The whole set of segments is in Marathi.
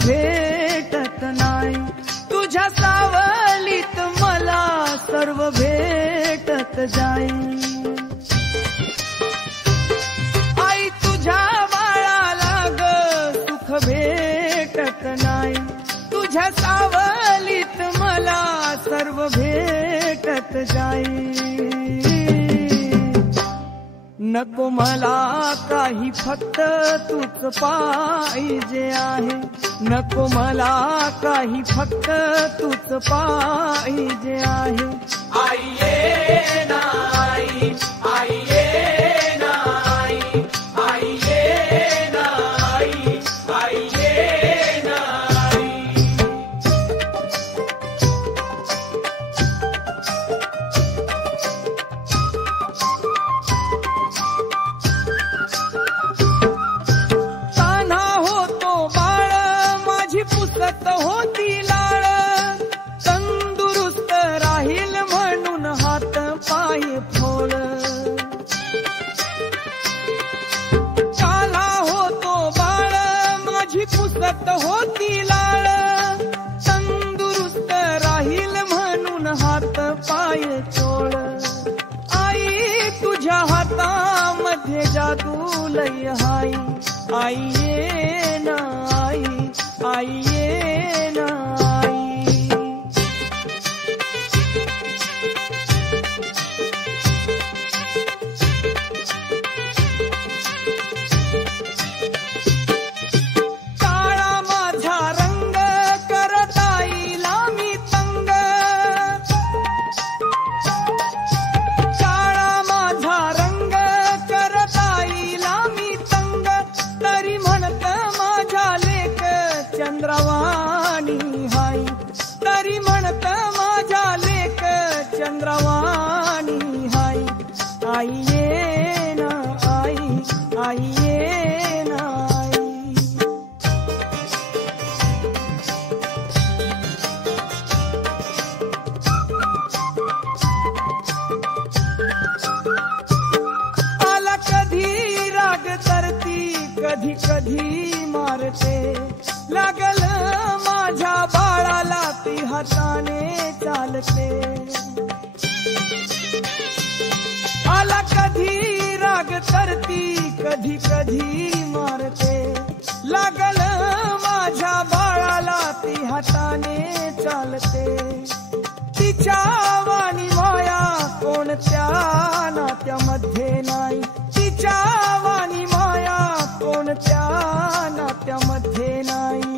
भेटत नाही, तुझ्या सावलीत मला सर्व भेटत जाई। आई तुझ्या बाळाला ग सुख भेटत नाही, तुझ्या सावलीत मला सर्व भेटत जाई। नको मला काही फक्त तूच पाहिजे आहे, नको मला काही फक्त तूच पाहिजे आहे। आई ये ना आई, आई ये ना आई, आई ये ना आई, आई ये ना आई। होती लाळ, तंदुरुस्त राहील म्हणून हात पाय फोड। काला होतो बाळ माझी पुसत होती लाळ, तंदुरुस्त राहील म्हणून हात पाय चोळ। आई तुझ्या हातामध्ये जादू लय हाय, आई ये ना आई, आई ये ना आई। काळा माझा रंग करत आईला मी तंग, काळा माझा रंग करत आईला मी तंग, तरी म्हणत माझ्या लेक चंद्रवाणी हाय, तरी म्हणत माझ्या लेक चंद्रवाणी हाय। आई ये ना आई, आई ये ना आई। आला कधी राग तरती, कधी कधी मारते, लागल माझ्या बाळाला ती हाताने चालते। आला कधी राग करती, कधी कधी मारते, लागल माझ्या बाळाला ती हाताने चालते। तिच्या वाणी माया कोणत्या नात्यामध्ये नाही, तिच्या वाणी माया कोणत्या नात्यामध्ये नाही।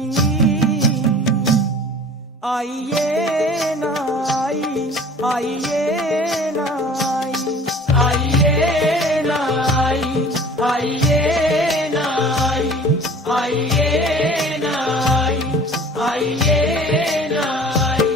आई ये ना आई, आई ये ना आई, आई ये ना आई, आई ये ना आई, आई ये ना आई, आई ये ना आई।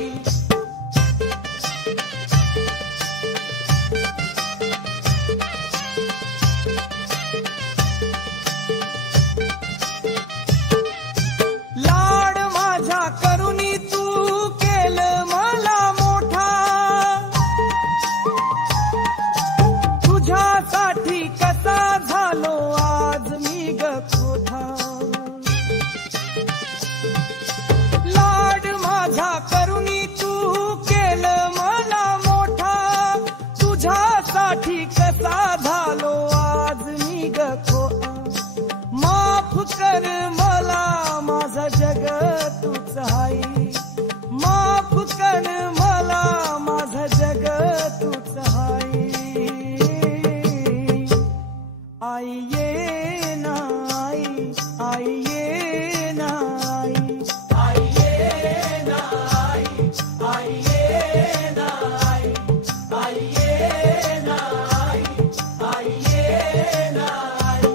लाड माझ्या करुणी तू केलं मला मोठा, तुझ्यासाठी कसा झालो आज मी ग खोटा। लाड माझा करुणी तू केलं मला मोठा, तुझ्यासाठी कसा झालो आज मी ग खोटा। माफ कर मला माझं जग तूच हाय, माफ कर मला माझं जग तूच हाय। आई ये ना आई, आई ये ना आई, आई ये ना आई, आई ये ना आई, आई ये ना आई, आई ये ना आई।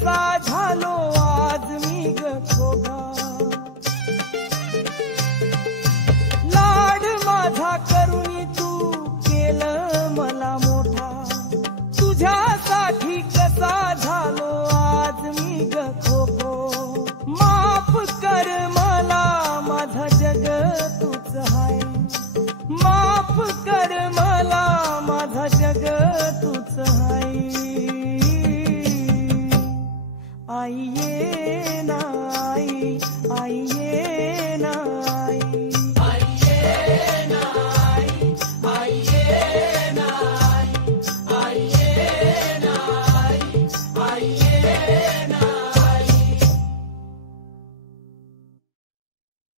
कसा झालो आज मी ग खोगा. लाड माझा करून तू केलं मला मोठा, तुझ्यासाठी कसा झालो आज मी ग खोखो. माफ कर मला माझा जग तूच हाय, माफ कर मला माझा जग